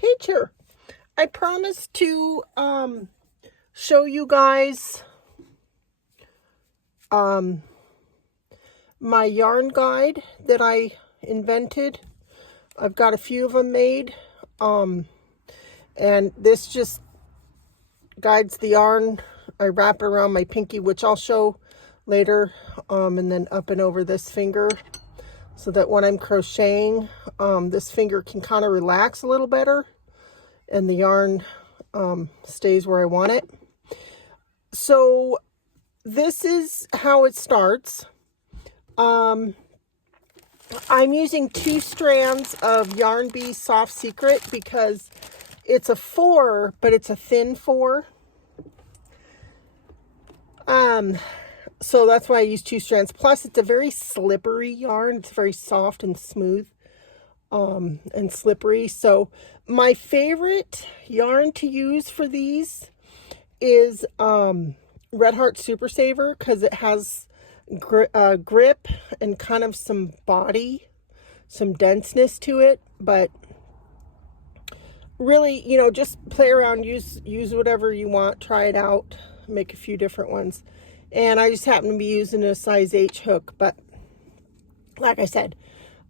picture. I promised to show you guys my yarn guide that I invented. I've got a few of them made, and this just guides the yarn. I wrap it around my pinky, which I'll show later, and then up and over this finger, so that when I'm crocheting, this finger can kind of relax a little better and the yarn stays where I want it. So this is how it starts. I'm using 2 strands of Yarn Bee Soft Secret because it's a 4, but it's a thin 4. So that's why I use 2 strands. Plus, it's a very slippery yarn. It's very soft and smooth, and slippery. So my favorite yarn to use for these is Red Heart Super Saver, because it has grip and kind of some body, some denseness to it. But really, you know, just play around, use whatever you want, try it out, make a few different ones. And I just happen to be using a size H hook, but like I said,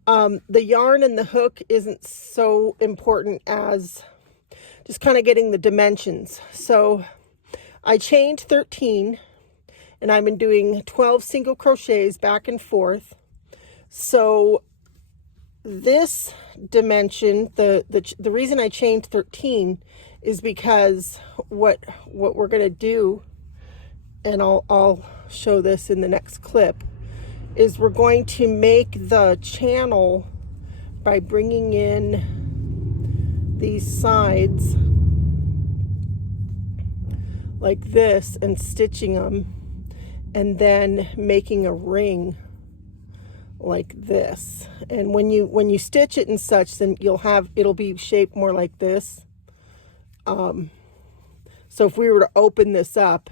the yarn and the hook isn't so important as just kind of getting the dimensions. So I chained 13, and I've been doing 12 single crochets back and forth. So this dimension, the reason I chained 13 is because what we're going to do, and I'll show this in the next clip, is we're going to make the channel by bringing in these sides like this and stitching them, and then making a ring like this. And when you stitch it and such, then it'll be shaped more like this. So if we were to open this up,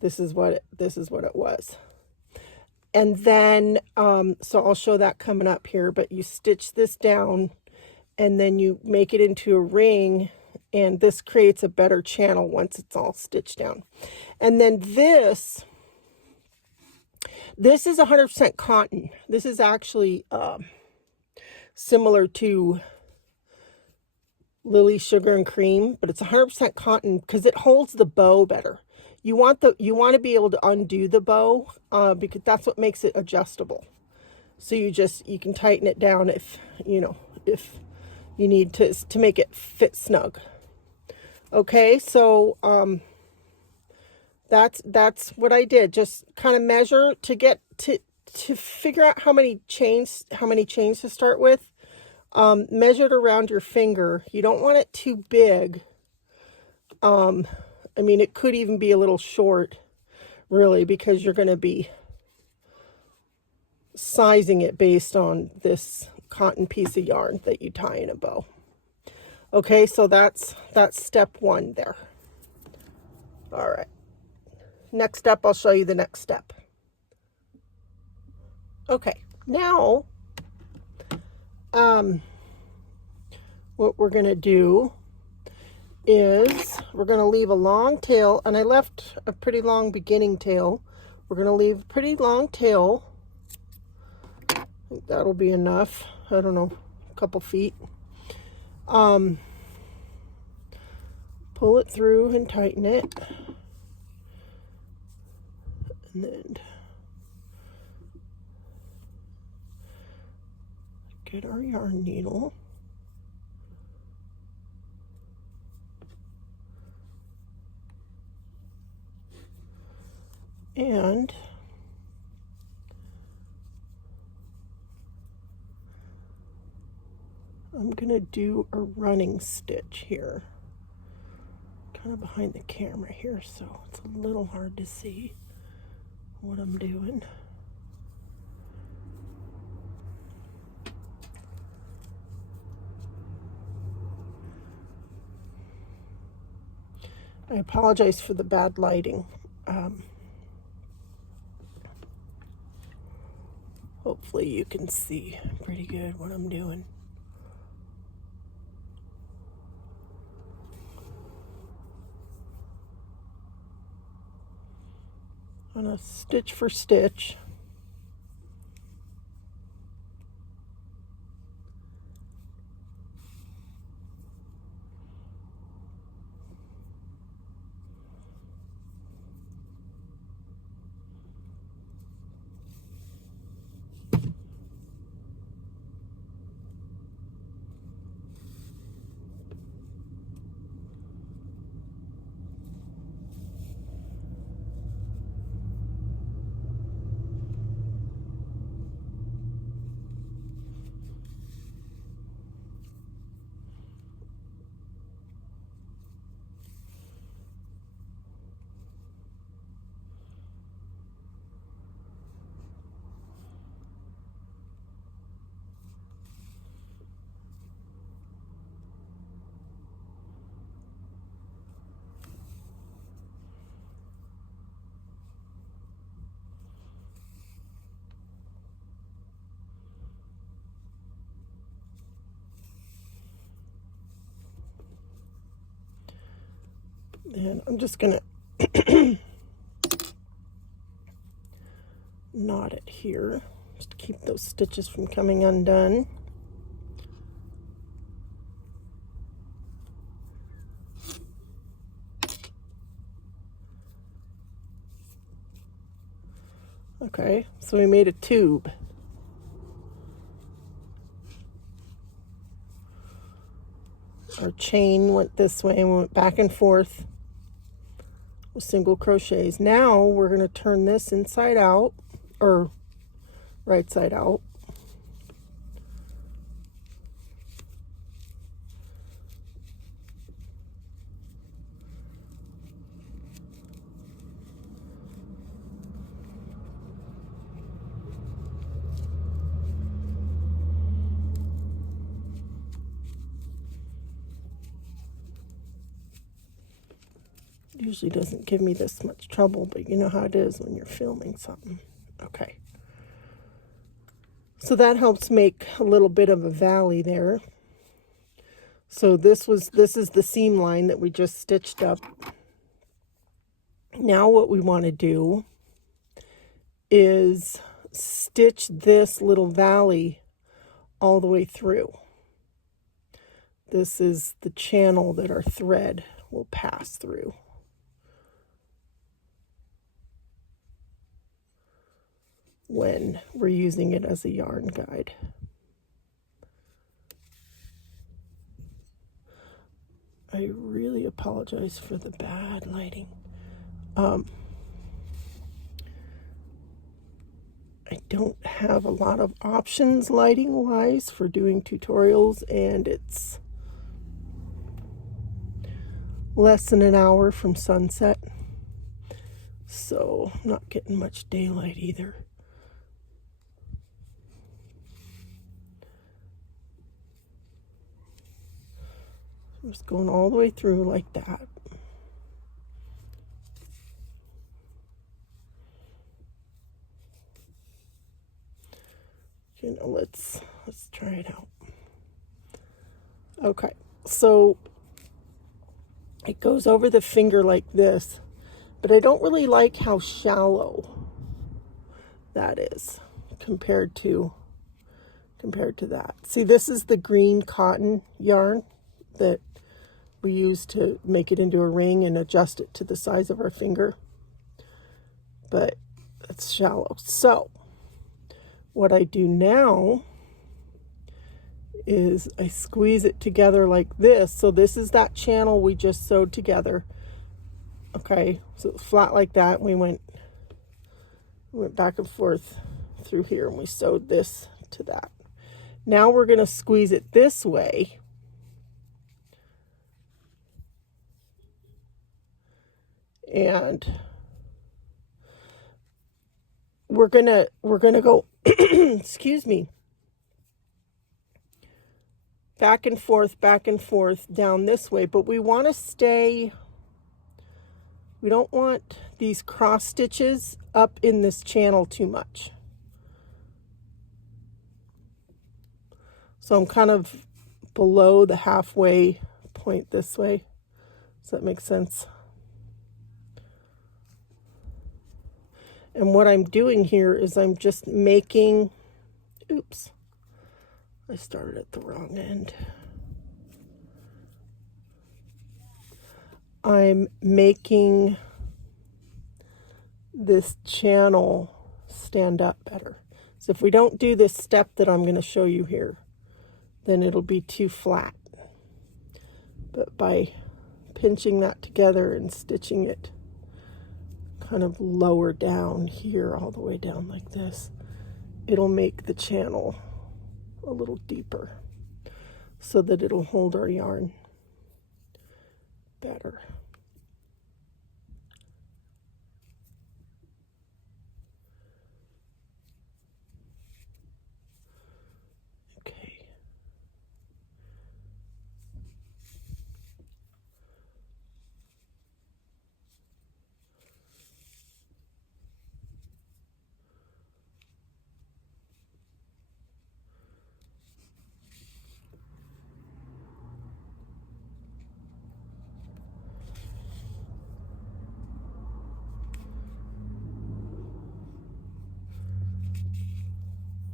this is what it was. And then so I'll show that coming up here, but you stitch this down and then you make it into a ring, and this creates a better channel once it's all stitched down. And then this is 100% cotton. This is actually similar to Lily Sugar and Cream, but it's 100% cotton because it holds the bow better. You want to be able to undo the bow, because that's what makes it adjustable. So you can tighten it down if you need to make it fit snug. Okay, so that's what I did. Just kind of measure to get to figure out how many chains to start with. Measure it around your finger. You don't want it too big. I mean, it could even be a little short, really, because you're going to be sizing it based on this cotton piece of yarn that you tie in a bow. Okay, so that's step 1 there. All right. Next step, I'll show you the next step. Okay, now, what we're going to do is we're going to leave a long tail, and I left a pretty long beginning tail. We're going to leave a pretty long tail. I think that'll be enough. I don't know, a couple feet. Pull it through and tighten it. And then get our yarn needle. And I'm going to do a running stitch here, kind of behind the camera here, so it's a little hard to see what I'm doing. I apologize for the bad lighting. Hopefully you can see pretty good what I'm doing. on a stitch for stitch. And I'm just gonna knot it here just to keep those stitches from coming undone. Okay, so we made a tube. Our chain went this way and went back and forth with single crochets. Now we're going to turn this inside out, or right side out. Usually doesn't give me this much trouble, but you know how it is when you're filming something. Okay. So that helps make a little bit of a valley there. So this is the seam line that we just stitched up. Now what we want to do is stitch this little valley all the way through. This is the channel that our thread will pass through. When we're using it as a yarn guide. I really apologize for the bad lighting. I don't have a lot of options lighting wise for doing tutorials, and it's less than an hour from sunset, so I'm not getting much daylight either. I'm just going all the way through like that. You know, let's try it out. Okay, so it goes over the finger like this, but I don't really like how shallow that is compared to that. See, this is the green cotton yarn that we use to make it into a ring and adjust it to the size of our finger, but it's shallow. So what I do now is I squeeze it together like this. So this is that channel we just sewed together. Okay, so it's flat like that. We went back and forth through here and we sewed this to that. Now we're going to squeeze it this way. And we're gonna go excuse me, back and forth down this way, but we want to stay, we don't want these cross stitches up in this channel too much. So I'm kind of below the halfway point this way. Does that make sense? And what I'm doing here is I'm just making, oops, I started at the wrong end. I'm making this channel stand up better. So if we don't do this step that I'm going to show you here, then it'll be too flat. But by pinching that together and stitching it kind of lower down here, all the way down like this, it'll make the channel a little deeper so that it'll hold our yarn better. Okay.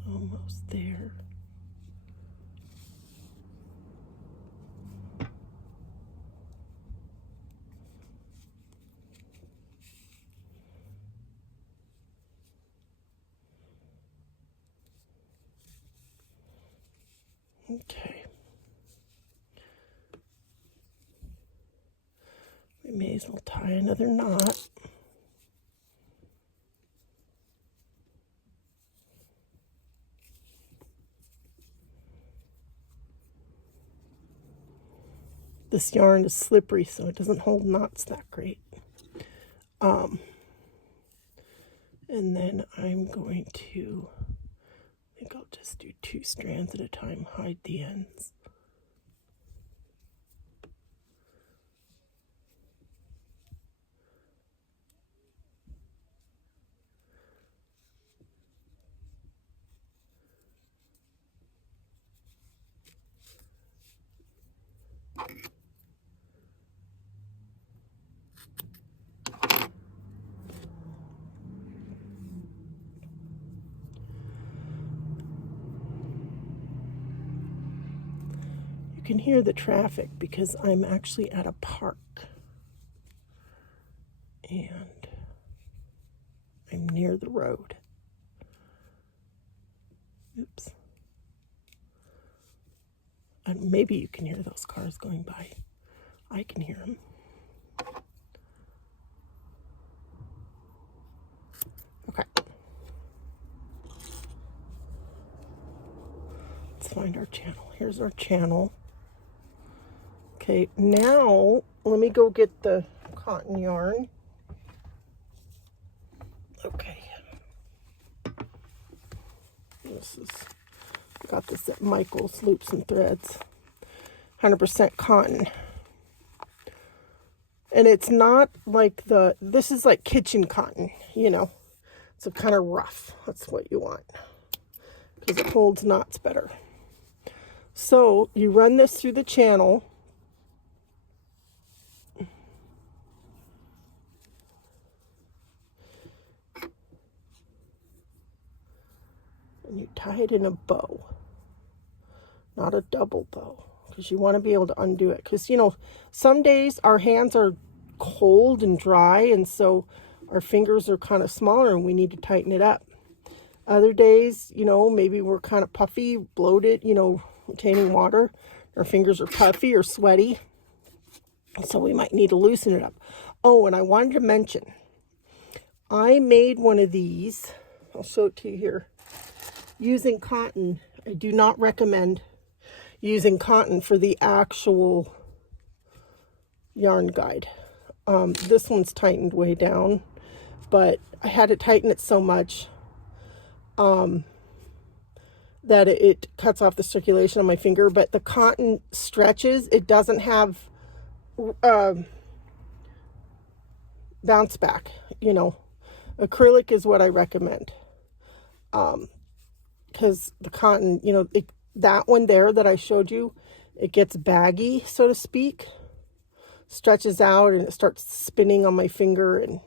Almost there. Okay. We may as well tie another knot. This yarn is slippery, so it doesn't hold knots that great. And then I'm going to, I think I'll just do 2 strands at a time, hide the ends. You can hear the traffic because I'm actually at a park. And I'm near the road. Oops. And maybe you can hear those cars going by. I can hear them. Okay. Let's find our channel. Here's our channel. Okay, now let me go get the cotton yarn. Okay. Got this at Michael's Loops and Threads. 100% cotton. And it's not like this is like kitchen cotton, you know. It's a kind of rough. That's what you want. Because it holds knots better. So you run this through the channel. And you tie it in a bow. Not a double bow. Because you want to be able to undo it. Because, you know, some days our hands are cold and dry. And so our fingers are kind of smaller and we need to tighten it up. Other days, you know, maybe we're kind of puffy, bloated, you know, retaining water. Our fingers are puffy or sweaty. So we might need to loosen it up. Oh, and I wanted to mention, I made one of these. I'll show it to you here. Using cotton. I do not recommend using cotton for the actual yarn guide. This one's tightened way down, but I had to tighten it so much that it cuts off the circulation on my finger. But the cotton stretches. It doesn't have bounce back, you know. Acrylic is what I recommend. Because the cotton, you know, that one there that I showed you, it gets baggy, so to speak, stretches out and it starts spinning on my finger and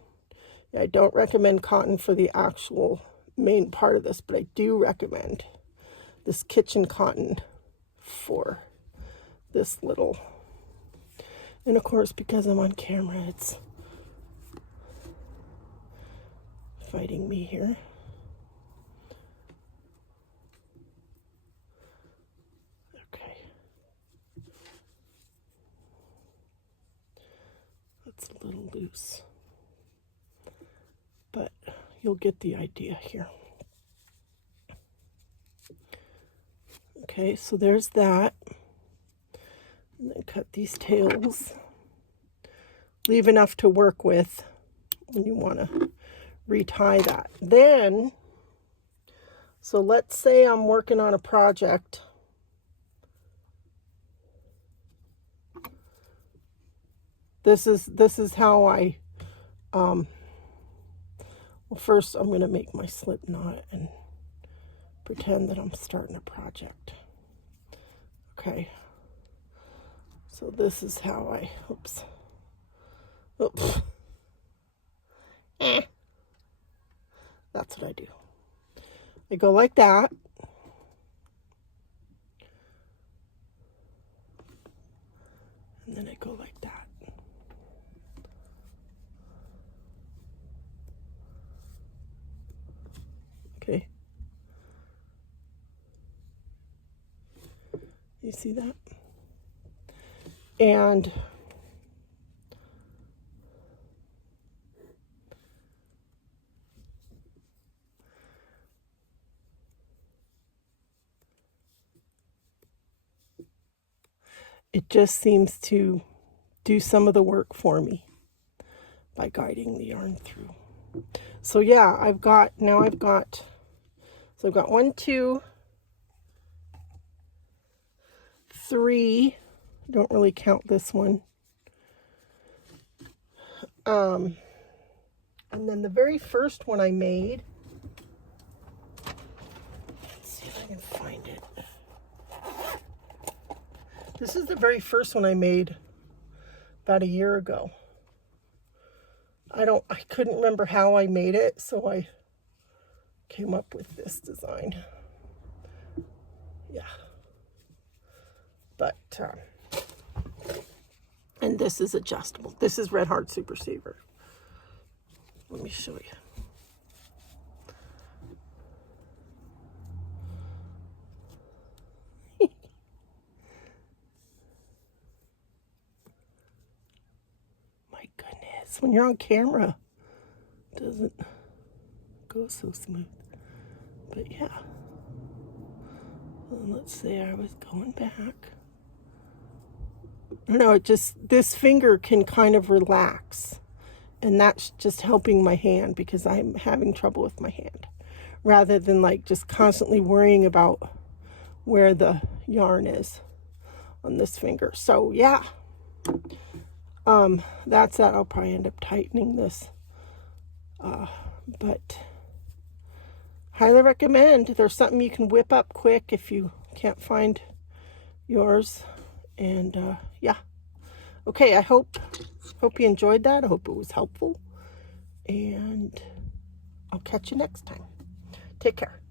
I don't recommend cotton for the actual main part of this, but I do recommend this kitchen cotton for this little. And of course, because I'm on camera, it's fighting me here. Okay. That's a little loose, but you'll get the idea here. Okay, so there's that. And then cut these tails. Leave enough to work with when you want to retie that. Then, so let's say I'm working on a project. This is how I, well, first I'm going to make my slip knot and pretend that I'm starting a project. Okay. So this is how I, oops. That's what I do. I go like that. And then I go like that. Okay. You see that? And it just seems to do some of the work for me by guiding the yarn through. So yeah, I've got 1, 2, 3. Don't really count this one. And then the very first one I made, let's see if I can find it. This is the very first one I made about a year ago. I couldn't remember how I made it, so I came up with this design. Yeah. But, and this is adjustable. This is Red Heart Super Saver. Let me show you. My goodness, when you're on camera, it doesn't go so smooth. But yeah. Well, let's say I was going back. I don't know, this finger can kind of relax. And that's just helping my hand because I'm having trouble with my hand. Rather than like just constantly worrying about where the yarn is on this finger. So yeah, that's that. I'll probably end up tightening this. But highly recommend. There's something you can whip up quick if you can't find yours. And yeah. Okay, I hope you enjoyed that. I hope it was helpful. And I'll catch you next time. Take care.